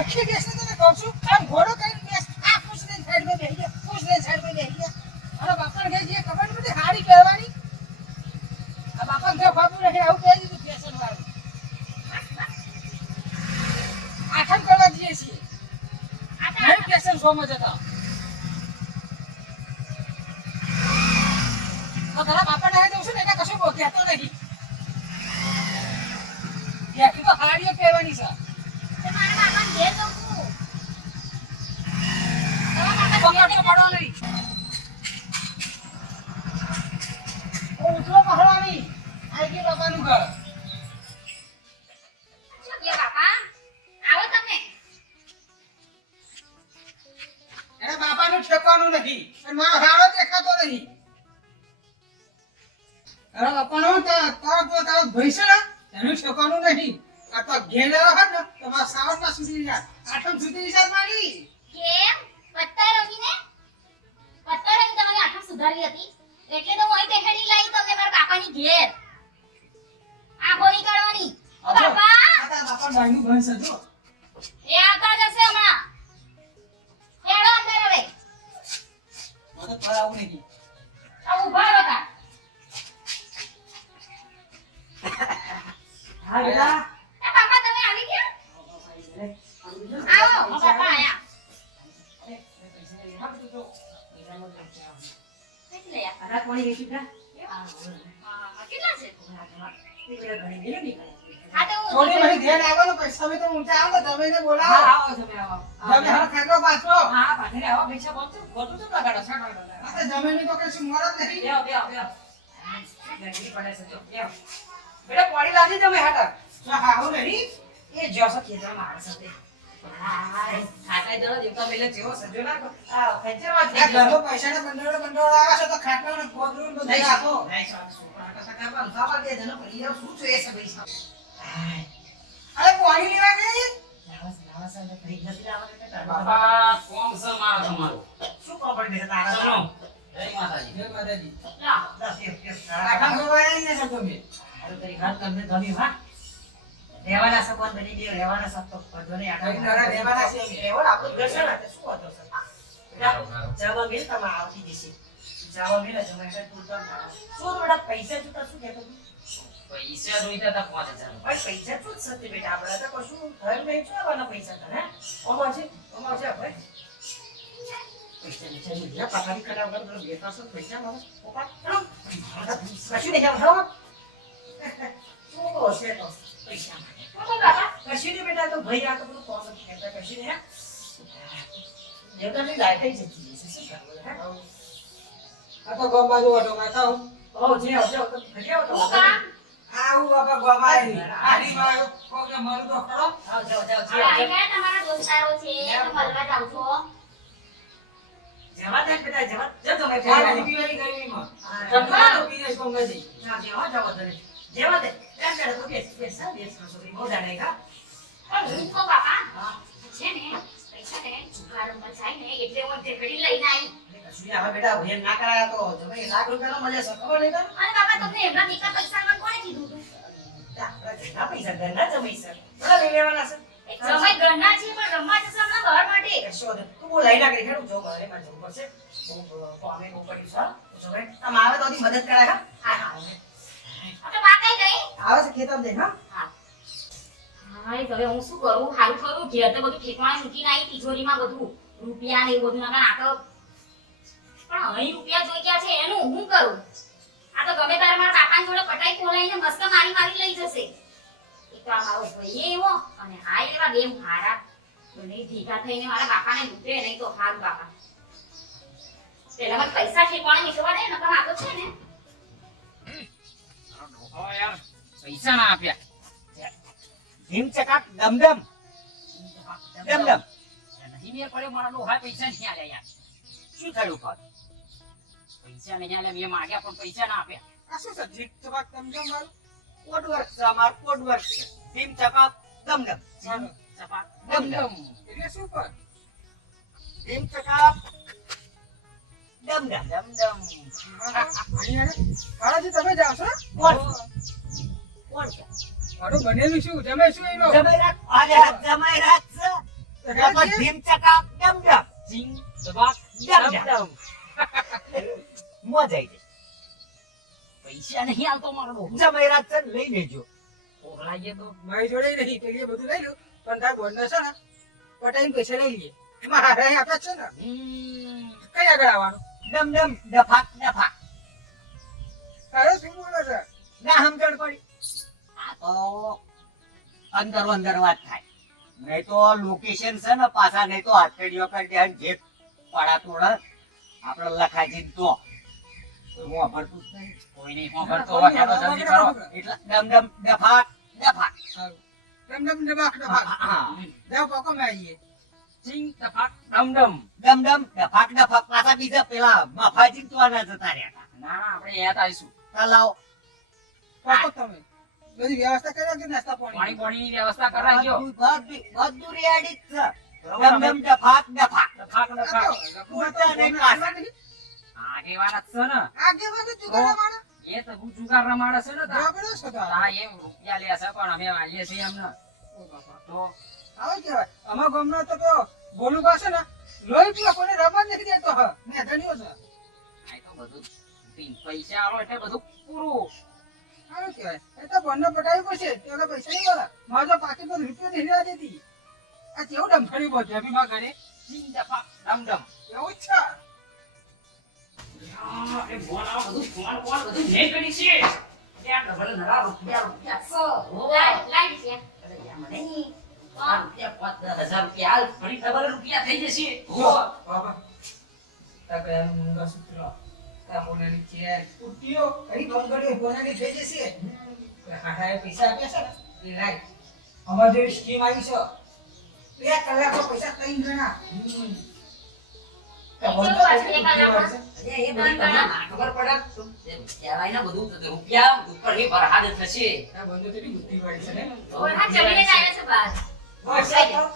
હરખી બેસને તને કહું છું આમ ઘોડો કરીને બેસ આ પૂછને સાઈડમાં બેહી ગયા પૂછને સાઈડમાં બેહી ગયા અને બાપાને કહી દઈએ ખબર નથી હારી પહેરવાની આ બાપાને તો બાપુ રહે આવું કહી દીધું ફેશન વાળું આઠમ કરવા જઈએ છીએ નહીં ફેશન શોમાં જતા તો તારા બાપાને કહી દઉં છું ને એટલે કશું કહેતો નહીં ત્યાંથી તો હારીઓ પહેરવાની છે બાપાનું ઠેકવાનું નથી મારો હારો દેખાતો નહીં અરે બાપાનો તારો ભાઈ છે ને એનું ઠેકવાનું નહીં આ તો ઘેરેલો હોય ને તમારા સાવનમાં સુધી જાય આઠમ સુધી જાય મારી કેમ પત્તા રમીને તમારી આઠમ સુધારી હતી એટલે તો હું અહીં ટેકડી લાવી તમને મારા બાપાની ઘેર આ ગોળી કાઢવાની ઓ બાપા આ બાપા ડાઈનું બંધ છે જો એ આવતા જશે હમણાં હેડો અંદર હવે મને પર આવું નહીં આ ઉભા રહો તા હા બેટા એ બાપા તમે આવી ગયા આવો ઓ બાપા આયા કેટલે આ આના કોણી ગઈ છે કેટલા છે હા આ તો થોડી મને ઘેર આવવાનો પૈસા મે તો ઊંચા આવો તમે એને બોલાવો આવો તમે આવો તમે હા ખાટલો પાછો હા પાછળ આવો પૈસા બોલતો ગોતું તો લગાડો સાડો આ તો જમીન તો કશું મોરત નહીં બેઓ બેઓ બેઓ ગંદી પડે છે જો બેઓ બેટા પાણી લાવજે તમે હાટા તો હાવું નહીં એ જોસો ખેતર માણસ હતો હાય ખાટા જરો દેવતા મેલે જેવો સજો ના આ ખેતર માં આ ઘરનો પૈસાના બંડોળ આવે છે તો ખાટલો ને ગોદરું ને બધું આપો નહીં સાચું કાકા સકા પર સાબા દે જનો પડી જાવ શું છે એ સબ પૈસા હાય અરે પાણી લેવા ગઈ લાવા સાહેબ ફરી નથી લાવવા બાપા કોણ છે મારો તમારો શું કોણ પડી છે તારા ચલો જય માતાજી જય માતાજી લા દસ એક આઠમ કરવા આવી ને છો તમે હારું કરી ઘર તમને ગમી હા રહેવાના સપન બની ગયો રહેવાના સપ તો બધોને કઈ નરા રહેવાના છે રહેવા આપણું ઘર છે ને તે શું હતો સર જવા મિલ તમે આવતી દિશી જવા મિલ તમે એટલે તું તો શું થોડા પૈસા જોતા શું કહેતો તું પૈસા જોઈતા હતા 5000 પણ પૈસા શું સત્ય બેટા આપણે તો કશું ઘર નહીં જોવાના પૈસા તને હે ઓમો છે આપણે પૈસા નહીં છે પથારી કરાવ કર તો બેટા શું પૈસા મારો ઓપા કશું નહીં જાવ શું તો છે તો પૈસા માટે બાપા કશું નહીં બેટા તો ભાઈ આ તો બધું કોમ નથી કરતા કશું નહીં દેવતાની લાઈટ જ જતી છે શું કરવું હે આ તો ગોમાં જો ઓટો મારતા હું ઓ જે આવજો તો ઘટ્યાઓ તો હું કામ આવું બાપા ગોમાઈ આડી મારો કોકે મરું તો ખરો આવ જાવ જાવ હવે અહીં ગયા તમારા દોસ્તારો છે તો મળવા જાવ છો જવા દે બેટા જવા જો તમે આ પીવાની ગરમીમાં તમને તો પીએસ કોમ નથી ના જેવા જાવ દે જેવા દે એમ કરે તો બેસ છોકરી બહુ જાણે કા પણ હું તો બાપા હા છે ને પૈસા ને જુગારમાં જાય ને એટલે હું ટેકડી લઈને આવી કશું હવે બેટા ભેર ના કરાયા તો તમે લાખ રૂપિયાનો મળે છે ખબર નહીં તને અને બાપા તમને એમના દીકરા પૈસા મને કોણે કીધું તું આપણા ઘરના પૈસા ઘરના જમાઈ છે બરાબર લઈ લેવાના છે સમય ઘરના છે પણ રમવા જશે હમણાં બહાર માટે કશો દે તું બહુ લઈ ના કરી ખેડું જો ઘરે માં જવું પડશે બહુ કોમે બહુ પડી છે જો ભાઈ તમે આવે તો મદદ કરાય હા હા આપણે બા કઈ ગઈ આવે છે ખેતર દે હા હાય હવે હું શું કરું હારું ખરું ઘેર તો બધું ઠેકવાણે મૂકીને આવી તિજોરીમાં બધું રૂપિયા ને એવું બધું ના પણ અહીં રૂપિયા જોઈ ગયા છે એનું હું કરું આ તો ગમે તારે મારા બાપાની જોડે પટાઈ ખોલાઈને મસ્ત મારી લઈ જશે એક તો આ મારો ભાઈ એવો અને આ એવા બે હારા બંને ભેગા થઈને મારા બાપાને લૂંટે નહીં તો હારું બાપા પેલા મને પૈસા ઠેકવાણે નીકળવા દે નકર આ તો છે ને ઓ યાર પૈસા ના આપ્યા ભીમ ચકાક દમદમ દમદમ નહીં મેર પડ્યો મારા લોહા પૈસા નહીં આલ્યા યાર શું થયું પર પૈસા નહીં આલ્યા મેં માંગ્યા પણ પૈસા ના આપ્યા આ શું છે જીત ચબાક તમજમ મારું કોડ વર્ક છે અમાર કોડ વર્ક છે ભીમ ચકાક દમદમ ચપાક દમદમ એટલે શું પર ભીમ ચકાક દમદમ દમદમ કાળાજી તમે જાવ છો કોણ કોણ છે મારું બનેલું શું જમે શું એનો જમાઈ રાખ અરે જમાઈ રાખ છે ડબલ ધીમ ચકાક ડમ ડમ ચીંગ દબાક ડમ ડમ ડમ. ડમ મોજ આઈ જાય. પૈસા નહીં આલતો મારો ડોહો. જમેરાત છે ને લઈ લેજો. ઓગળાઈએ તો મારી જોડે નહીં પેલી બધું લઈ લો પણ તાર બોનને છે ને પટાઈને પૈસા લઈ લઈએ એમાં હારા અહીં આપ્યા છે ને કઈ આગળ આવવાનું ડમ ડમ ડફાક ડફાક. તારે શું બોલે છે ના સમજણ પડી. આ તો અંદરો અંદર વાત થાય. નહીં તો લોકેશન છે ને પાછા નહીં તો હાથકડીઓ કરી દે અને જે પાડા તોડે આપણે લખાજી તો હું વાપરતું જ નહીં. કોઈ નહીં હોગળતો હોય હેડો જલ્દી કરો. એટલે ડમ ડમ ડફાક ડફાક. ડમ ડમ ડબાક ડબાક હા. જાઓ પાકો માં આવીએ ચીંગ દબાક ડમ ડમ. ડમ ડમ ડફાક ડફાક. પાછા બીજા પેલા મફાજી તો આના જતા રહ્યા હતા. ના ના આપણે યાદ આવીશું. તલાવ પાકો તમે બધી વ્યવસ્થા કરી રાખજો નાસ્તા પાણી પાણી પાણીની વ્યવસ્થા કરાવજો. બધું રેડી જ છે. ડમ ડમ ડફાક ડફાક. દબાક દબાક. ઉલટા નહીં પાછા. આગેવાન જ છે ને આગેવાનો જુગારા માણસ એ તો હું જુગાર રમાડે છે ને તા. બરાબર છે તો તા એ રૂપિયા લે છે પણ અમે વાલીએ છીએ એમને ઓ બાપા તો આવે કેવાય અમાર ગામનો તો પેલો ગોલું પાસે ને લોહી પીવા કોઈને રમવા જ નથી દેતો હ મેં ધન્યો છે આ તો બધું પૈસા આલો એટલે બધું પૂરું. આવે કેવાય એ તો બોનને પટાવી પડશે તો કે પૈસા નહીં મળે મારો તો પાકીટમાં રૂપિયો નહીં રહેવા દેતી આ કેવું ડમફાડી બોલ છે માં ઘરે ચીંગ દબાક ડમ ડમ. એવું જ છે એ બોલાવો બધું ફોન બધું નહીં કરી છે. ત્યાં ડબલ નરા રૂપિયા સો. લાઈ દે અરે યાર મને નહીં. આ રૂપિયા 5,000 રૂપિયા હાલ ફરી ડબલ રૂપિયા થઈ જશે. બાબા તા કયા મુંગા સૂત્ર તા બોનાની ચેન ઉઠ્યો કઈ બંગડીઓ બોનાની થઈ જશે હાથાએ પૈસા આપ્યા છે ને એ લાઈ અમાર જે સ્કીમ આવી છે 2 કલાકમાં પૈસા 3 ગણા અરે એ બધી તમને ના ખબર પડે તો કહેવાય ને બધું રૂપિયા ઉપર એ વરહાદ થશે. આ બંને તો બી બુદ્ધિવાળી છે ને ઓળખા ચડીને આવ્યા છે બહાર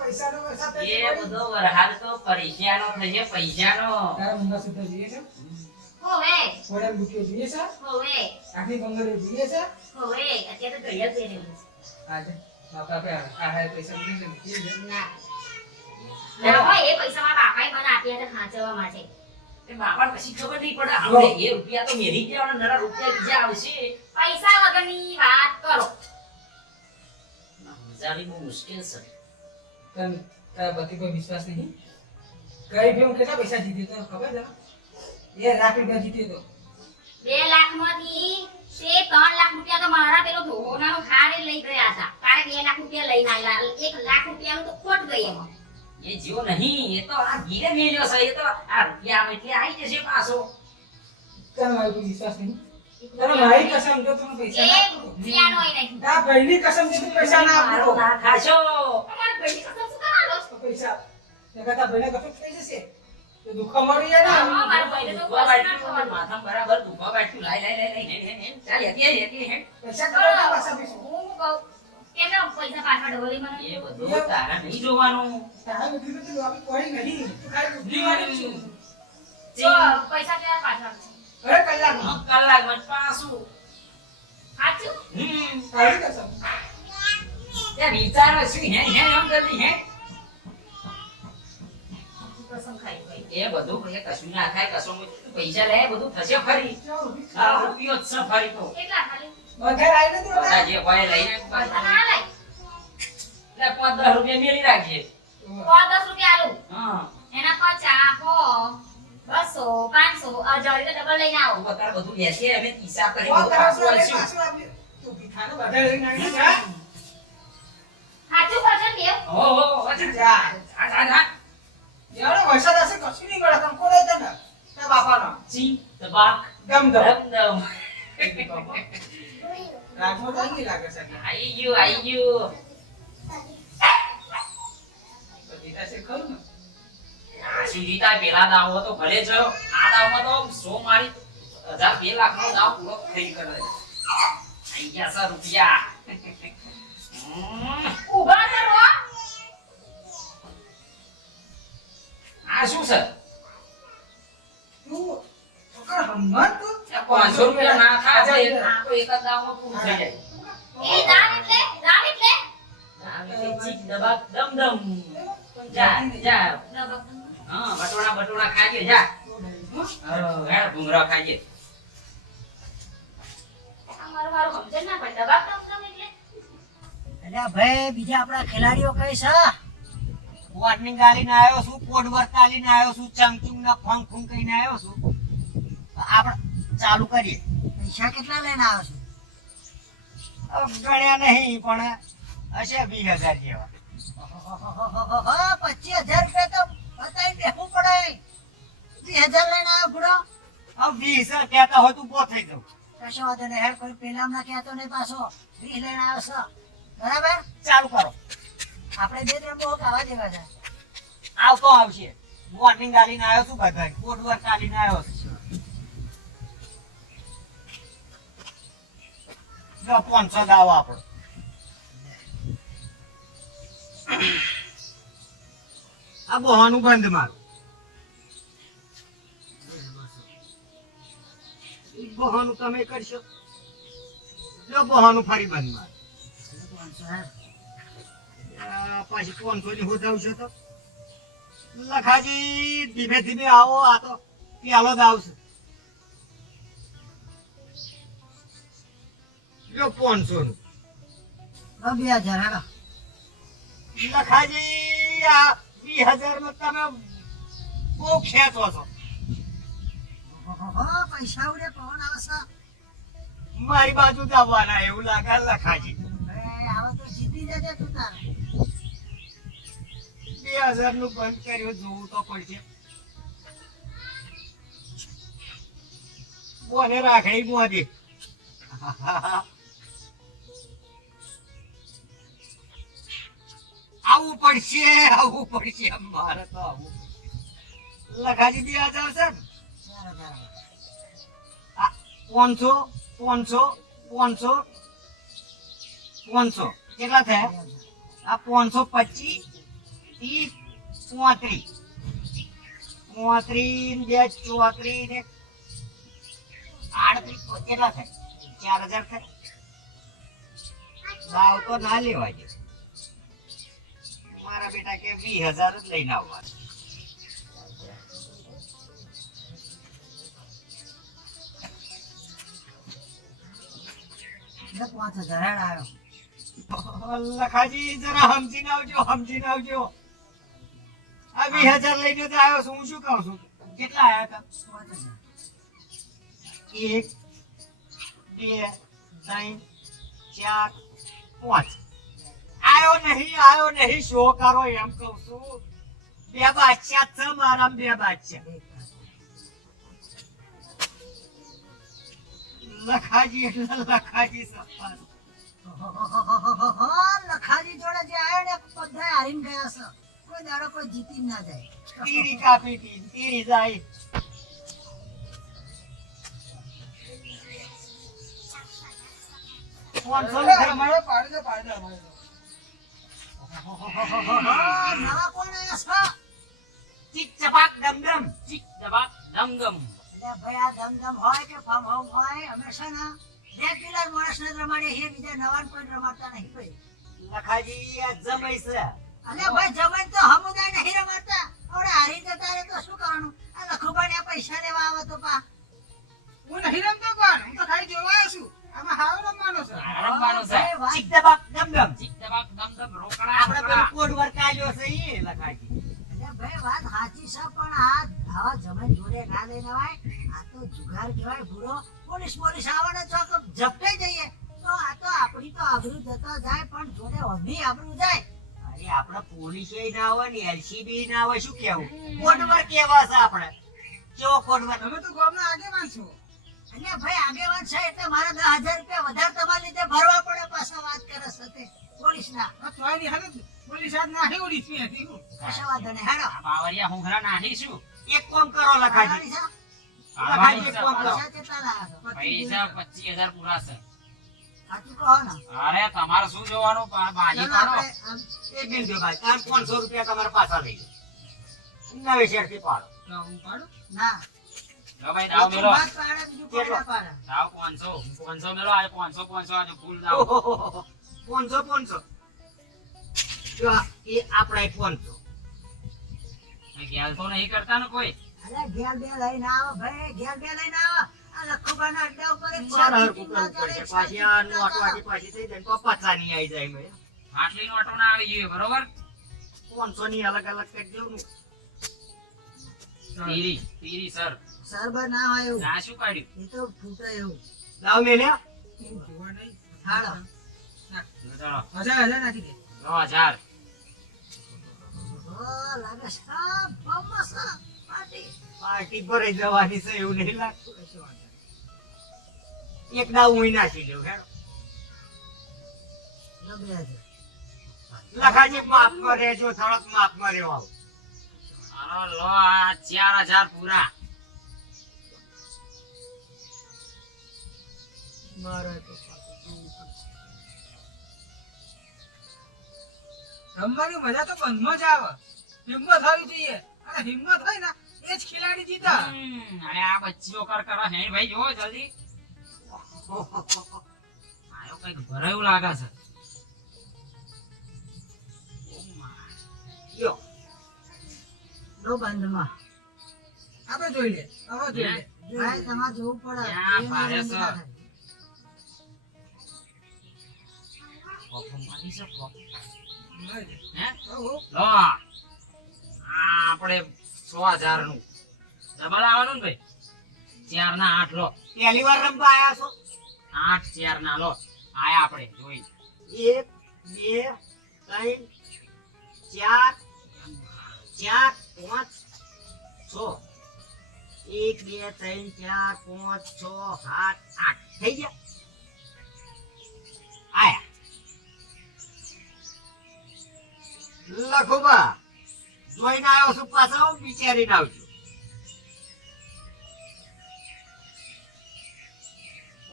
પૈસાનો એ બધો વરહાદ તો પૈસાનો થશે પૈસાનો. તારા મુંગા સૂત્ર જોઈએ છે હોવે થોડા રૂપિયો જોઈએ છે હોવે આખી બંગડીઓ જોઈએ છે હોવે અત્યારે તો ઘડિયાળ પહેરેલું છે આજે બાપા પે આ હાય પૈસા મૂકી દે ના ના હોય એ પૈસા મારા બાપાએ મને આપ્યા હતા ખાંચવા માટે એ બાપાને પછી ખબર નહીં પડે આપણે એ રૂપિયા તો મેરી ગયા અને નરા રૂપિયા બીજા આવશે. પૈસા વગરની વાત કરો મજાની બહુ મુશ્કેલ છે. તને તારા બધી કોઈ વિશ્વાસ નહીં કઈ ભી કેટલા પૈસા જીત્યો તો ખબર છે 2 લાખ રૂપિયા જીત્યો તો 2 લાખ માંથી તે 3 લાખ રૂપિયા તો મારા પેલો ધોનાનો ખાડે લઈ ગયા હતા તારે 2 લાખ રૂપિયા લઈને આવ્યા 1 લાખ રૂપિયાનું તો ખોટ ગઈ એમાં એ જીવો નહીં એ તો આ ગીરે મેલ્યો છે. એ તો આ રૂપિયા આવે એટલે આવી જશે પાછો. તને મારી કોઈ વિશ્વાસ નહીં તને મારી કસમ જો તમે પૈસા ના એક આપો રૂપિયાનો ય નહીં તા ભાઈની કસમ જો તું પૈસા ના મારો આપો ના ખાશો. અમારા ભાઈની કસમ શું કરવાનો તો પૈસા ને કહેતા ભાઈને કસમ થઈ જશે તો દુખો મળી જાય ને અમારા ભાઈને તો દુખવા કશું ના બાટલું ખવાનું. માથામાં બરાબર દુખવા બાટલું લાઈ ચાલ હેતી પૈસા કરવા પાછા પૈસા હું કહું કેમના પૈસા પાછા ડબલી મને એ બધું તારા નહીં જોવાનું. તારા બધી બધી આપી કોઈ નહીં તું ખાલી બુદ્ધિવાળી છું જો પૈસા ક્યાં પાછા આવશે? અરે કલાકમાં કલાકમાં જ પાછું. સાચું તારી કસમ ત્યાં વિચારો શું હે એમ જલ્દી હે કસમ ખાઈ ગઈ એ બધું એ કશું ના થાય કશું પૈસા લે બધું થશે ફરી. આ રૂપિયો જ છે ફરી તો કેટલા ખાલી બધા આવીને તો બધા જે હોય લઈને પૈસા ના લઈ એટલે 5-10 રૂપિયા મેલી રાખજે. 10 રૂપિયા આલું હા એના 50 100 200 500 1000 ડબલ લઈને આવો તું અત્યારે બધું લેશે અમે હિસાબ કરી ઓ બધું તારા પાછું આલશું. પાછું આપી તું ભીખાનો બધા લઈને આવી જા સાચું કરજો ને દેવ ઓહો અચ્છા જા જા એવડો વરસાદ હશે કશું નહીં મળે કંકો રહી તને તે બાપાનો ચી દબાક દમ દમ દમ રાજમાં તો અહીં લાગે છે આઈ ગયું બધી પાસે ખરું ને આ સુધી તાર પેલા દાવો તો ભલે જ આ દાવમાં તો 100 મારી 2 લાખ નો દાવ પૂરો થઈ કરે આઈ ગયા સર રૂપિયા ઉભા કરો આ શું છે તું છોકરા હમણાં તું 500 રૂપિયા ના થાય આ તો એક જ દાવમાં પૂરું થઈ જાય એ દામ એટલે દાવ એટલે ચીક દબાક દમ દમ જા જા ડબક. હા બટોડા ખાઈએ જા હા ભૂંગળા ખાઈએ આ મારું સમજણ ના પડે ડબક ડબક એટલે અલ્યા ભાઈ બીજા આપણા ખેલાડીઓ કઈ છે વોર્નિંગ આલીને આવ્યો છું, કોડ વર્ક આલીને આવ્યો છું, ચંગચુંગ ના ફંગ ફૂંગ કહીને આવ્યો છું. આપણે ચાલુ કરીએ. પૈસા કેટલા લઈને આવ્યો છો ગણ્યા નહીં પણ હશે 20,000 જેવા. 25,000 રૂપિયા તો બતાવી દેવું પડે 20,000 લઈને આવ્યો બુડો હવે 20 કહેતા હોય તું બો થઈ જાઉં. કશો વાંધો નહીં હેડ કોઈ પેલા ના કહેતો નહીં પાછો 20 લઈને આવ્યો છે બરાબર ચાલુ કરો. આપણે બે ત્રણ બહુ ખાવા જેવા છે આવતો આવશે. વોર્નિંગ આલીને આવ્યો છું બધા, કોડ વર્ક આલીને આવ્યો છું. જો 500 દાવો આપણો. આ બહાનું બંધ મારું. બહાનું તમે કરશો. જો બહાનું ફરી બંધ મારું. પાછી 500 ની હોદાવશે તો લખાજી ધીમે ધીમે આવો. આ તો પેલો જ આવશે. જો 500 નું 2,000 હેડો લખાજી આ 20,000 માં તમે બહુ ખેંચો છો. પૈસા ઉડે કોણ આવશે મારી બાજુ જ આવવાના એવું લાગે લખાજી. હવે તો જીતી જજે તું તારે 2000 નું બંધ કર્યું જોવું તો પડશે. બોને રાખડી મોદી આવું પડશે મારે તો આવું. લખાજી 2000 છે ને? 500 500 500 500 કેટલા થયા? આ 525 30 35 35 બે 34 ને 38 કેટલા થાય? 4000 થાય. ભાવ તો ના લેવાય. મારા બેટા કે 20,000 જ લઈને આવવા. 5,000 હેડ આવ્યો લખાજી જરા સમજીને આવજો. આ 20,000 લઈને તો આવ્યો છું. હું શું કહું છું? કેટલા આવ્યા હતા? 1 2 3 4 5 આવ્યો નહીં શો કરો એમ કહું છું. બે બાદશાહ છે મારા, બે બાદશાહ. લખાજી એટલે લખાજી સફાર. લખાજી જોડે જે આવ્યો ને બધા હારીને ગયા છે કોઈ દાડો કોઈ જીતી જ ના જાય તીરી કાપી તીરી જાય. નવા કોણ આવ્યા છે ચીક ચપાક ડમડમ. ચીક દબાક દમદમ એટલે ભાઈ આ દમદમ હોય કે ફાર્મ હાઉસ હોય હંમેશા ના રેગ્યુલર માણસને જ રમાડે છે બીજા નવાન કોઈ રમાડતા નહીં ભાઈ લખાજી આ જમાઈ છે. અલ્યા ભાઈ જમાઈ તો હમુદાય નહીં રમાડતા હવે હારી જતા રહે તો શું કરવાનું આ લખુભાઈ આ પૈસા લેવા આવે તો પા હું નહીં રમતો પણ હું તો ખાલી જોવા આવ્યો છું આમાં હાવ રમવાનો છે રમવાનો છે ભાઈ વાત ચીક ચપાક ડમડમ. ચીક દબાક દમદમ રોકડા આપણે પેલું રોકડા કોડ વર્ક આવ્યો છે એ લખાજી. અલ્યા ભાઈ વાત સાચી છે પણ આ આવા જમાઈ જોડે ના લઈને આવાય આ તો જુગાર કહેવાય ભૂરો પોલીસ આવવાના ચોક ઝપટાઈ જઈએ તો આ તો આપણી તો આબરૂ જતા જાય પણ જોડે અભી આબરૂ જાય અરે આપણે પોલીસે ના આવે ને એલસીબી ના આવે શું કેવું? કોડ વર્ક કેવા છે આપણે? જો કોડ વર્ક તમે તો ગામના આગેવાન છો અલ્યા ભાઈ આગેવાન છે એટલે મારે 10,000 રૂપિયા વધારે તમારા લીધે ભરવા પડે પાછા વાત કરે છે પોલીસના આ ચોયની હાલત પોલીસ આજ ના હેવડી છે હતી કશા વાંધો નહીં હેડો આ બાવરિયા હુંઘરા નાખીશું એક કામ કરો લખાજી. લખાજી એક કામ કરો. પૈસા કેટલા લાવ્યા છો? પૈસા 25,000 પૂરા છે સાચું કહો ને અરે તમારે શું જોવાનું બાજી ચાલો પાડો આપણે આમ એક બિલ ભાઈ તાર 500 રૂપિયા તમારા પાછા લઈ જાઓ. નવે શેર થી પાડો. હું પાડું ના લો ભાઈ દાવ મેલો વાત પાડે બીજું કોઈ ના પાડે દાવ 500 મેલો આજે 500 આજે ફૂલ દાવ ઓહોહોહો. 500 જો એ આપણા 500 ખ્યાલ તો નહીં કરતા ને કોઈ. અરે ઘેર બે લઈને આવો ભાઈ, ઘેર બે લઈને આવો. આ લખુબાના અડ્ડા ઉપર એક મારા સાત હરખું ના કરવું પડશે. ચાલે, પાછી આ નોટ વાળી પાછી થઈ જાય તો પચાસની આઈ જાય મેં. આટલી નોટો ના આવી જોઈએ, બરોબર? 500 ની અલગ અલગ કરી દેવું ને. તીરી સર. સરબર ના હોય એવું. આ શું કાઢ્યું? એ તો ફૂટે એવું. લાવ મેલ્યા. હાલો. ચાલો. 1000 નાખી દે. 9000. ઓ લાગે છે આ બમ્મસ પાર્ટી. પાર્ટી ભરાઈ જવાની છે એવું નહીં લાગતું. એક દાવ હું નાખી દઉં હેડો. લો 2000. લખાજી માપમાં રહેજો, થોડોક માપમાં રહેવો આવો. હાલો લો, આ 4000 પૂરા. મારે તો રમવાની મજા તો બંધમાં જ આવે. હિંમત હોવી જોઈએ. અને હિંમત હોય ને એ જ ખિલાડી જીતા. અને આ બચ્ચીઓ કર હે ભાઈ, જો જલ્દી. આયો કઈક ભરાયું લાગે છે. ઓ માં. લ્યો. લો બંધમાં. આપણે જોઈ લે. હવે જોઈ લે. ભાઈ તમારે જોવું પડે. ક્યાં ભારે છે? કોફમ મારી છે કોફમ. હે? લો. આ આપણે 100000 નું ડબલ આવવાનું ને ભાઈ. 4 ના 8 લો. પહેલી વાર રમવા આયા છો? 8 4 ના લો. આયા આપણે જોઈ. 1 2 3 4 4 5 6 1 2 3 4 5 6 7 8 થઈ ગયા. આયા લખોબા જોઈને આવ્યો છું, પાછા વિચારીને આવજો.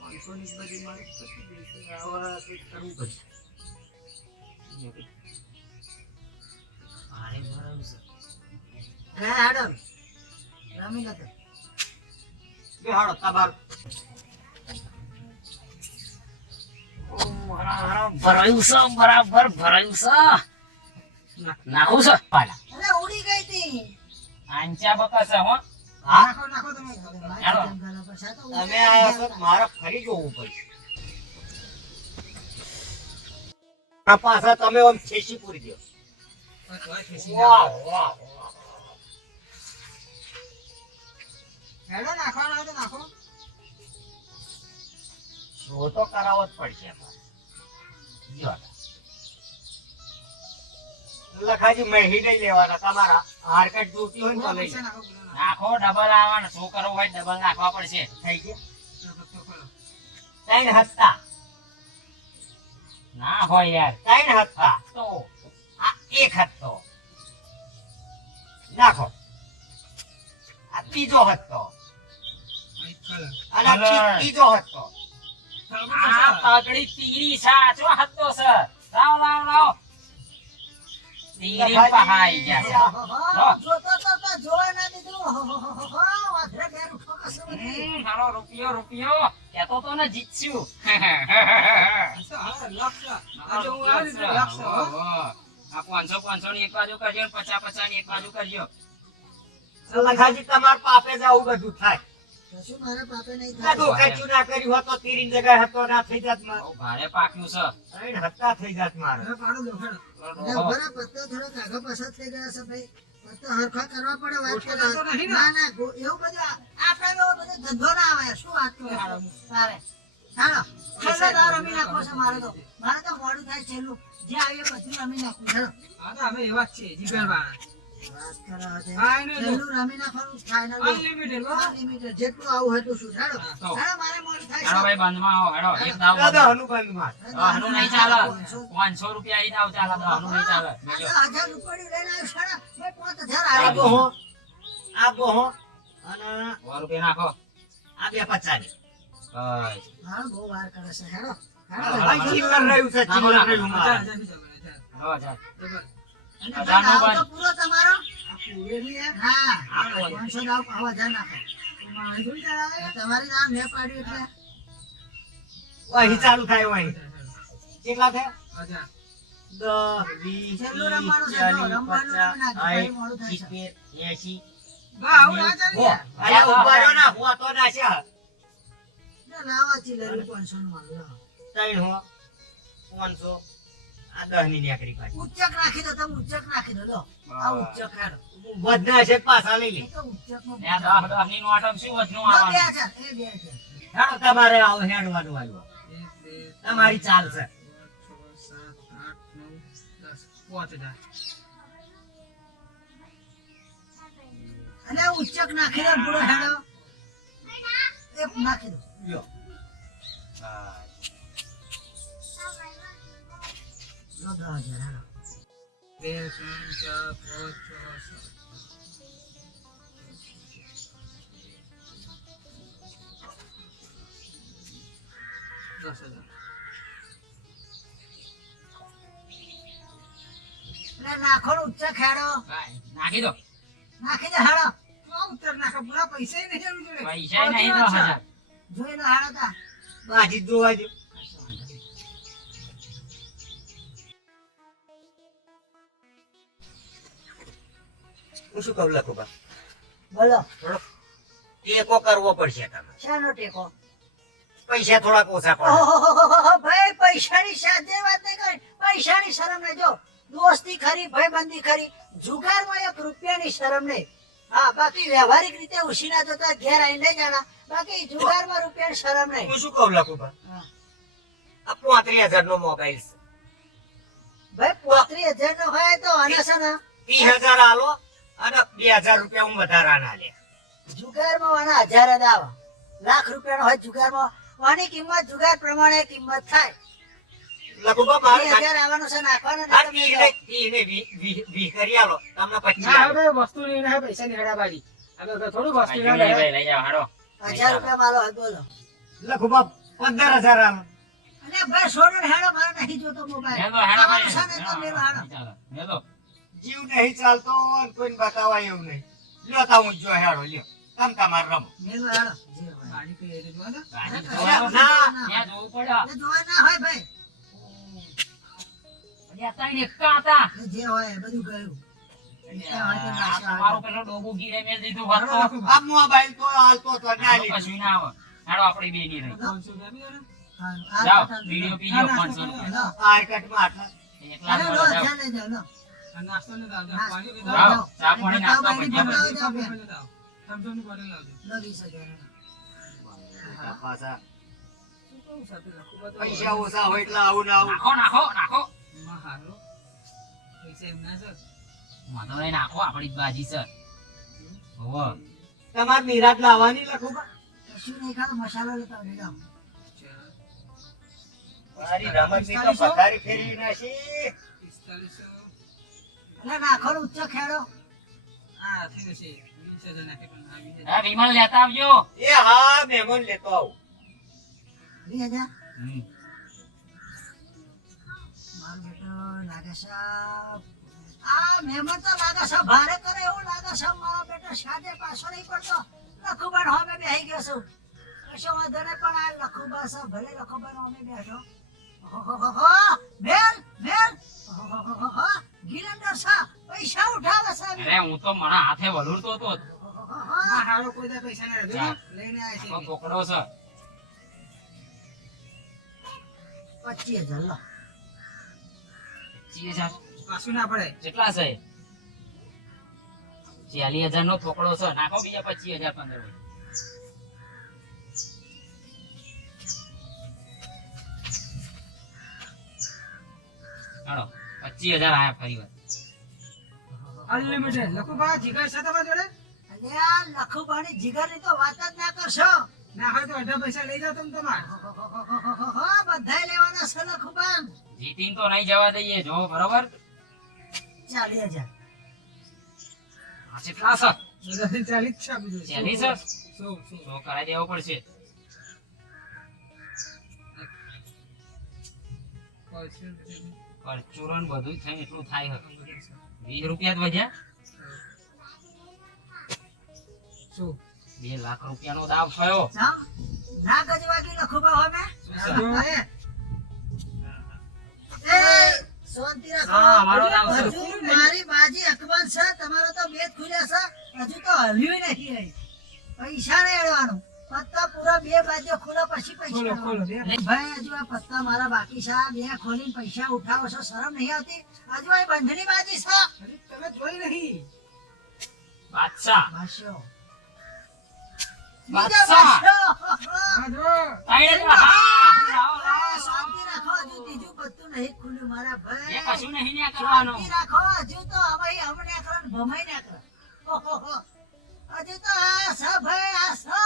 500 ની બધી મારે પતી ગઈ છે. આવા કંઈક કરવું પડશે. ભારે ભરાયું છે. હે હેડમ. રમી ગયો. બેહાડો તમારું. ભરાયું છે, બરાબર ભરાયું છે. નાખું છે પાલા. અરે ઉડી ગઈ તી. આંચા બકા છે હો. હા નાખો નાખો તમે. હેડો. તમે આયા છો તો મારે ફરી જોવું પડશે. આ પાછા તમે આમ છેસી પૂરી દો. વાહ વાહ વાહ. હેડો નાખવાનો હોય તો નાખો. શો તો કરાવવો જ પડશે અમારે. જો. લખાજી મહી નહીં લેવાના, તમારા હારકટ જોતી હોય ને તો લઈ લો. નાખો ડબલ આવવાનું. શું કરવું હોય ડબલ નાખવા પડશે. થઈ ગયા 3 હપ્તા. ના હોય યાર. 3 હપ્તા તો આ 1 હપ્તો નાખો. આ ત્રીજો હપ્તો અને આ ત્રીજો હપ્તો. આ પાઘડી તીરી સાચો હતો સર. લાવ લાવ લાવ. તીરી પહાઈ ગયા છે. જોતો તો જોવા ના દીધું. વાધરે ઘેર ઉઠો કશું નહીં. હાલો રૂપિયો રૂપિયો. કેતો તો ને જીતશું. આ 500 ની એક બાજુ કરજો, 50 ની એક બાજુ કરજો. લખાજી તમાર પાપે જ આવું બધું થાય. કશું મારા પાપે નહીં આ થાય. દુખાચ્યું ના કર્યું હોત તો તીરીની જગ્યાએ હતો ના થઈ જાત માર. બહુ ભારે પાક્યું છે. 3 હપ્તા થઈ જાત મારે. હવે પાડો દો, હેડો. અરે બરા પત્તો થોડો કાગળ પસાર થઈ ગયા છે ભાઈ. પત્તો હરખા કરવા પડે વાત ઓછો કરો. થતો નહીં ને? ના ના એવું બધું આપણે એવો બધો ધંધો ના આવે. શું વાત કરો તારે? હાલો છેલ્લે દાવ રમી નાખો છે મારે તો. મારે તો મોડું થાય છેલ્લું. જે આવીએ બધું રમી નાખું. હેડો. હા તો અમે એવા જ છીએ જીગરવાળા. વાત કરાવે છે. હા, એને લો. છેલ્લું રમી નાખવાનું final. Unlimited, હો. Unlimited. જેટલું આવું હોય એટલું શું. હેડો. હા, તો. હેડો, મારે મોડું થાય હેડો છે. ભાઈ બંધમાં આવો. હેડો એક દાવ બંધ. દાદા હનુમાન માર. દહનું નહીં ચાલે. 500 રૂપિયા ઈ દાવ ચાલે. દહનું નહીં ચાલે. આ બીજો. તો 1000 રૂપિયા લઈને આવ્યો છે. મેં 5000 આ હારી બોહો આ બોહો અને 100 રૂપિયા નાખો. આ 250 ની. બસ. હા બહુ વાર કરે છે. હેડો. હા, હેડો. ભાઈ ચિલ્લર રહ્યું છે, ચિલ્લર રહ્યું મારે. જા, જા, જા, જા. લો, જા. અને હજારનો દાવ તો બંધ. પૂરો તમારો. આ પૂરે નહીં યાર. હા આપો. 500 દાવ આવા 1000 નાખો. મારે થોડી ચડાવે. તમારી નામ મેં પાડ્યું એટલે અહીં ચાલુ થાય અહીં. કેટલા થયા? હા, જા. 10, 20, છેલ્લું રમવાનું છે, 40, રમવાનું 50, ના, ભાઈ મોડું થાય છે. 70, 80. બા, આવું ના ચાલે હો, યાર. અરે ઉભા રહ્યો ના, હો તો નાખ્યા. ના, લાવા ચિલ્લરી 500 નું આલું, લાવો. 3 હો, 500. આ 10 ની નીકળી પાછી. ઉચ્ચક નાખી દો, તમે ઉચ્ચક નાખી દો, લો. આ ઉચ્ચક હેડો. વધના છે પાછા લઈ લે. એ તો ઉચ્ચકમાં ને આ 10 ની નોટ શું વધનું લો, આવવાનું? 2000, એ 2000. હેડો તમારે આવો હેડવાનું આવ્યો. તમારી ચાલશે. 5, 6, 7, 8, 9, 10. 5000. અને આ ઉચ્ચક નાખી દો, પૂરો હેડો. એક નાખી દો. લ્યો. હા. લો, 10,000 હેડો. 2, 3, 4, 5, 6, 7. 10,000. એટલે નાખો ને ઉચ્ચક હેડો. ભાઈ, નાખી દો. નાખી દો હેડો. તો ઉત્તર નાખો, પૂરા પૈસા નહીં જરૂર જોડે. પૈસા નહીં 10,000. જોઈ લો હેડો તા. બાજી જોવા દો. હું શું કહું લખું બા? બોલો થોડો ટેકો કરવો પડશે તમે. શાનો ટેકો? પૈસા થોડાક ઓછા પડે. ઓહોહોહો, ભાઈ પૈસાની સાથે વાત નહીં કરી. પૈસાની શરમ નહીં. જો દોસ્તી ખરી, ભાઈબંધી ખરી, જુગારમાં 1 રૂપિયાની શરમ નહીં. હા, બાકી વ્યવહારિક રીતે ઉછીના જોતા ઘેર આવીને લઈ જાણા. બાકી જુગારમાં રૂપિયાની શરમ નહીં. હું શું કહું લખું બા? હા. આ 35,000 નો મોબાઈલ છે. ભાઈ 35,000 નો હોય તો આને છે ને 30,000 આલો અને 2,000 રૂપિયા હું વધારાના લે. જુગારમાં આના 1000 જ આવે. લાખ રૂપિયાનો હોય જુગારમાં, આની કિંમત જુગાર પ્રમાણે કિંમત થાય. લખું બા મારે 2,000 આવવાનું છે, નાખવાનું આ નહીં તમે તીને વી કરી આલો તમને 25 ના, આલો. હવે વસ્તુ નહીં ના, પૈસાની હડાબાજી. હવે તો થોડું વસ્તુ ભાઈ, ના નહીં, લે. ભાઈ, લઈ જાઓ, હાલો. 1000 રૂપિયા માલો હોય, બોલો. લખું બા 15,000 આલો. અને ભાઈ છોડો ને હેડો, મારે નહીં જોતો મોબાઈલ. હેલો, હેલો, ભાઈ. આવવાનું છે ને તો મેલો હેડો. ચાલો, હેલો. જીવ નહીં ચાલતો અને કોઈને બતાવાય એવું નહીં. લ્યો તા હું જો હેડો લ્યો. તમ તમાર રમો. મેલો હેડો. જે હોય. ગાડી તો એ જોવા દે. ગાડી અરે, જોવા દો. ના. ત્યાં જોવું પડે. એ જોવા ના હોય ભાઈ. અરે, આ ત્રણ એકા હતા. એ જે હોય એ બધું ગયું. આ તમારો પેલો ડોબો ગીરે મેલ દીધું ભરતો. આ મોબાઈલ તો હાલતો તો ના લીધો. કશું ના આવે. હાલો, આપણી બેની રહી. 500 રૂપિયા બી આલે? હા, આ જાઓ, પતાવી દો. વિડીયો પીજો 500 રૂપિયા. લો. આ કટમાં આટલા. એકલા જ અરે, ભરો, લો, જાઓ. જ્યાં લઈ જાઓ, લો. આ નાસ્તો ને દાવ, નાસ્તો. પાણી બી જાઓ. દાવ. ચા પાણી નાસ્તો બતાવો, પછી બતાવો, આપણે. જાઓ, બેન. દાવ. સમસમની બોટલ લાવજો. લો, 20,000. પાછા શું કહું સાથે લખું બધું? પૈસા ઓછા હોય એટલે આવું ના આવું. નાખો, નાખો, નાખો. માં હારો. પૈસા એમ ના છે. વાંધો નહીં, નાખો, આપણી જ બાજી છે. હોવે. તમારે નિરાત લાવવાની લખું બા. કશું નહીં ખાતો, મસાલો લેતા આવજો, જાઓ. મારી રમતની તો પથારી ફેરવી નાખી. 4500. એટલે નાખો ને ઉચ્ચો ખેડો. આ થઈ જશે. 20,000 નાખે પણ આ 20,000. હા, વિમલ લેતા આવજો. એ હા મહેમાન લેતો આવું. 20,000. હમ. મારો બેટો લાગે છે આ મહેમાન તો લાગે છે ભારે કરે એવું લાગે છે. મારો બેટો સાજે પાછો નહીં પડતો. લખુબાન હોમે બેહી ગયો છું. કશો વાંધો નહીં, પણ આ લખુબા છે, ભલે લખુબાન હોમે બેઠો. ઓહોહોહો, બેલ બેલ. ઓહોહોહો, ગિરંદર છે, પૈસા ઉઠાવે છે. અરે, હું તો મારા હાથે વલુરતો હતો. ઓહોહોહો. માં હારો કોઈ દા પૈસા ના રહેજો. લઈને આવે તો છે. પકડો છે. 25,000 લો. 25,000. પાછું ના પડે. કેટલા છે? 40,000 નો થોકડો છે. નાખો બીજા 25,000 15. હાલો, 25,000 આયા ફરી વાર. અનલિમિટેડ. લખું બા જીગર છે તમારા જોડે? અલ્યા લખુબાની જીગરની તો વાત જ ના કરશો. ના હોય તો અડધા પૈસા લઈ જાઓ તમે તમારે. ઓહોહોહો, બધાય લેવાના છે લખુબાન. જીતીને તો નહીં જવા દઈએ, જો બરોબર. 40,000. આ કેટલા છે? બધાથી 40 છે આ બધું. 40 છે? સો. તો કરાઈ દેવો પડશે. પરચુરણ બધું થઈને એટલું થાય છે. 20 રૂપિયા જ વધ્યા. શું? 2 લાખ રૂપિયાનો દાવ થયો. જામ ના ગજવાગી લખુબા હોમે. શું? એ શાંતિ રાખો. હા, અમારો જ આવશે. હજુ મારી બાજી અકબંધ છે, તમારો તો બેજ ખુલ્યા છે, હજુ તો હલ્યું નહીં અહીં. પૈસા નહીં અડવાનું. પત્તા પૂરા બે બાજુ ખોલો પછી પૈસા અડવાના. ભાઈ હજુ આ પત્તા મારા બાકી છે, આ બે ખોલીને પૈસા ઉઠાવો છો, શરમ નહીં આવતી? હજુ આ બંધની બાજી છે. તમે જોઈ નહીં. બાદશાહ બાદશાહ. બાદશાહ. તાઈડે તો હા. લાવો, લાવો, શાંતિ રાખો, હજુ ત્રીજું પત્તું નહીં ખુલ્યું મારા ભાઈ. એ કશું નહીં ને કરવાનું. શાંતિ રાખો, હજુ તો અમે અમને આકરણ ભમાઈ ને આકરણ. ઓહોહો. હજુ તો આ છે ભાઈ, આ છે.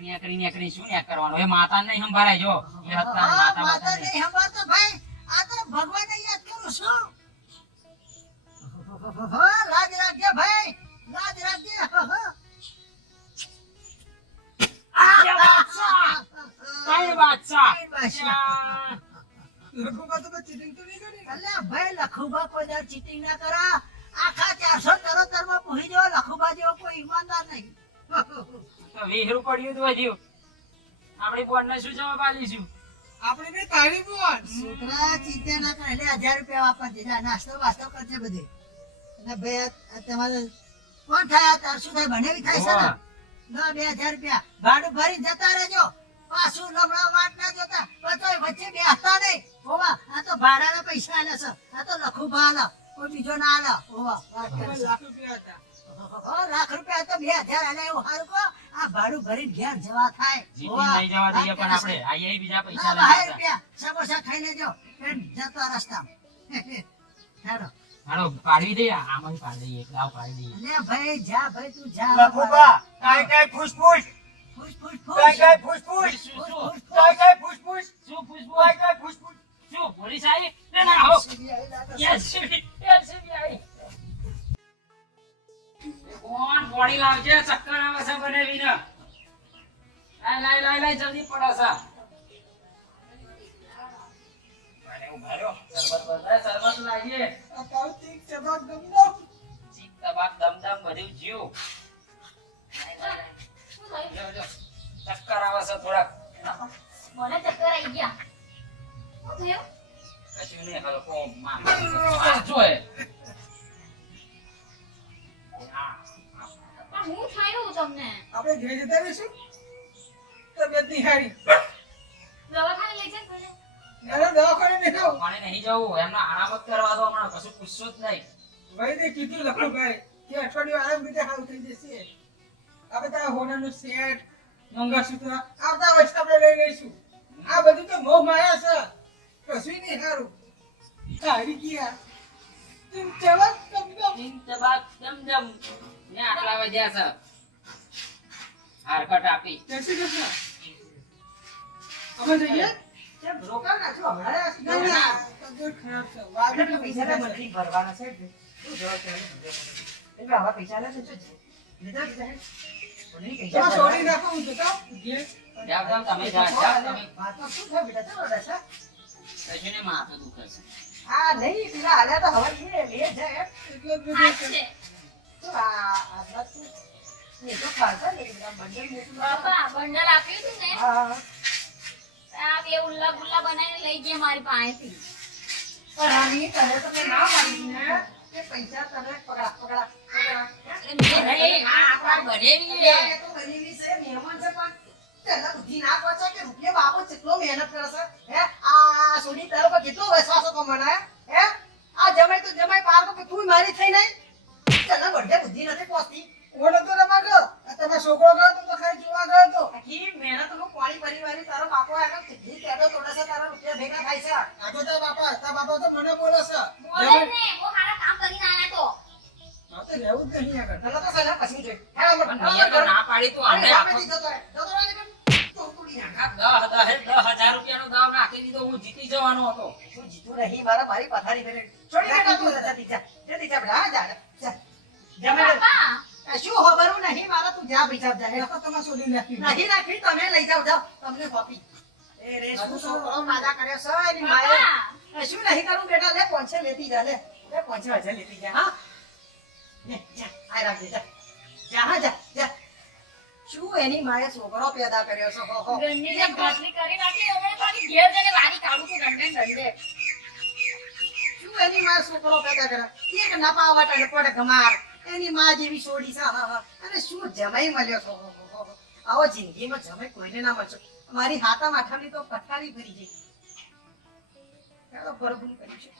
નેકરી શું નેક કરવાનું? એ માતા નહીં સંભાળાય જો. એ હત્તાની હા, માતા માતા નહીં. નહીં સંભાળતો ભાઈ. આ તો ભગવાનને યાદ કરું છું. ઓહોહો, લાજ રાખજે ભાઈ, લાજ રાખજે. એ બાદશાહ. તાઈ બાદશાહ. તાઈ બાદશાહ. અલ્યા ભાઈ, લખુબા કોઈ દાડ ચીટિંગ ના કરા. આખા 473 માં પૂરી જેવો લખુબા જેવો કોઈ ઈમાનદાર નહીં. તો વીહરું પડ્યું હતું હજી. આપણી બોર્ડને શું જવાબ આલીશું? છોકરા ચિંતા ના કરે, એટલે 1000 રૂપિયા વાપરજે. જા, નાસ્તો વાસ્તો કરજે બધે. અને ભાઈ આ તમારે કોણ થાય? તાર શું થાય? બનેવી થાય છે ને? ના, 2000 રૂપિયા ભાડું ભરીને જતા રહેજો. પાછું લમણા વાટ ના જોતા. બધાય વચ્ચે બેસતા નહીં. હોવા, આ તો ભાડાના પૈસા આલે છે. આ તો લખુભા આલે, કોઈ બીજો ના આલે. હોવા, વાત કરે છે. ઓહો, લાખ રૂપિયા તો 2000 આલે એવું સારું કહો. આ ભાડું ભરીને ઘેર જવા થાય. જીતી હોવા, નહીં જવા દઈએ વાત પણ કરે છે. આપણે આઈએ બીજા પૈસા ના, લેવા 12 હતા. રૂપિયા સમોસા ખાઈ લેજો. એમ જતા રસ્તામાં. હેડો. હાલો પાડવી દઈએ, આમાં પાડી દઈએ, એક દાવ પાડી દઈએ. અલ્યા ભાઈ, જા ભાઈ, તું જા. લખુબા, કાંઈ કાંઈ ફૂસફૂસ, ફૂસ, ફૂસ, કાંઈ ફૂસ. કાંઈ ફૂસફૂસ, શું, ફૂસ, શું? ફૂસ, ફૂસ. કાંઈ કાંઈ ફૂસફૂસ, શું પૂછવું? કાંઈ કાંઈ ફૂસફૂસ. શું પોલીસ આવી? લે ના હો. સીધી આવી લાગે છે. LCB આવી. એ કોણ બોડી લાવજે? ચક્કર આવે છે બનાવીને. લાય, લાય, લાય, લાય, જલ્દી પડો છે. મને ઉભા રહ્યો. શરબત બંધાય, શરબત લાવીએ. ચીક ટબાક દમદમ બધું જ્યું. લાય, લાય, લાય. શું થયું? જો, જો. ચક્કર આવે છે થોડાક. મને ચક્કર આવી ગયા. શું થયું? કશું નહીં, હલકો માર. જો એ. હા, પણ હું થયું તમને? આપણે ઘરે જતા રહીશું. તબિયત નહીં સારી. દવાખાને લઈ જાય મને. ના, દવાખાને નહીં આવું. મને નહીં જવું, એમને આરામ જ કરવા દો હમણાં, કશું પૂછશું જ નહીં. ભાઈને કીધું લખુભાઈ કે અઠવાડિયું આરામ રીતે સારું થઈ જશે. આપણે તારા હોનાનું સેટ, મંગળસૂત્ર આવતા વર્ષે આપણે લઈ લઈશું. આ બધું તો મોહ માયા છે. કશું નહીં સારું. હારી ગયા. તું ચવક તમતમ. ચીક ટબાક દમદમ. ને આટલા વાગ્યા છે. હારકટ આપી. જશે જશે. અમે જઈએ? કેમ રોકા નાખ્યો હમણાં આ ના, ના, તબિયત ખરાબ છે. વાગી એટલે પૈસા તો મંથલી ભરવાના છે એટલે. શું જવાબ છે? એટલે આવા પૈસા લે છે શું છે? લીધા લીધા હે? ઓલી પૈસા તમે છોડી નાખો, હું જતા ઘેર. જાઓ, જાઓ, તમે જાઓ, જાઓ, તમે. વાતમાં શું થયું બેટા? ચલો દશા. કશું નહીં, માથું દુખે છે. આ નહીં પેલા હાલ્યા તો હવે લે જાય એમ. એટલે જ બધું આ છે. છે. તો આટલા તો એ તો ખાતા નહીં બધા બંડલ મોટું બાપા બંડલ આપ્યું હતું ને, હા આ બે ઉલ્લા ગુલ્લા બનાવીને લઈ ગયા મારી પાસેથી. પણ આની તને તમે ના પાડી ને કે પૈસા તને પકડા પકડા પકડા નહીં, આ આપણા બનેવી છે. એ તો ગરીબી છે મહેમાન છે પણ તને બુદ્ધિ ના પહોંચે કે રૂપિયા બાપો કેટલો મહેનત કરે છે હે આ સોની તારો પર કેટલો વિશ્વાસ હતો મને હે આ જમાઈ તો જમાઈ પાર કે તું મારી થઈ નહીં તને બડે બુદ્ધિ નથી પહોંચતી ઓલો તો રમા ગયો. આ તમારો છોકરો ગયો તો ખાલી જોવા ગયો તો. આખી મહેનત નું પાણી પરિવારી તારો બાપો આગળ કેટલી કેડો તોડે છે તારા રૂપિયા ભેગા થાય છે આ તો તારા બાપા તો મને બોલે છે. બોલે જ ને, બહુ સારા કામ કરીને આયા તો. હા તો રહેવું જ નહીં આગળ. તને તો સલાહ પછી જોઈ હા પણ મેં તો ના પાડી તું આને આપો. આ 10,000 રૂપિયાનો દાવ નાખી દીધો, હું જીતી જવાનો હતો. મારી પથારી કરે છોડી બેટા તું જતી જા જતી જા બેટા હા જા જા જમે બાપા, શું ખબરું નહીં મારા તું જા પૈસા જા આ તો તમે છોડી નાખી. નહીં નાખી તમે લઈ જાઓ જાઓ તમને કોપી એ રે શું છોકરો માદા કર્યો છે એની માએ બાપા. શું નહીં કરું બેટા લે 500 લેતી જા લે 5,000 લેતી જા હા લે જા આ રાખજે જા જા હા જા જા શું એની માએ છોકરો પેદા કર્યો છે હો હો ગંદીને ભાતરી કરી નાખી, હવે ખાલી ઘેર જઈને વારી કાઢું છું દંડે ને દંડે. એની માં છોકરો પેદા કરે એક નપા વાટા પડે ગમાર એની માં જેવી છોડી છે હા હા અને શું જમાઈ મળ્યો છો આવો જિંદગીમાં જમાઈ કોઈને ના મળશે મારી હાથા માથાની તો પથારી ભરી ગઈ ચાલો બરોબર કર્યું છે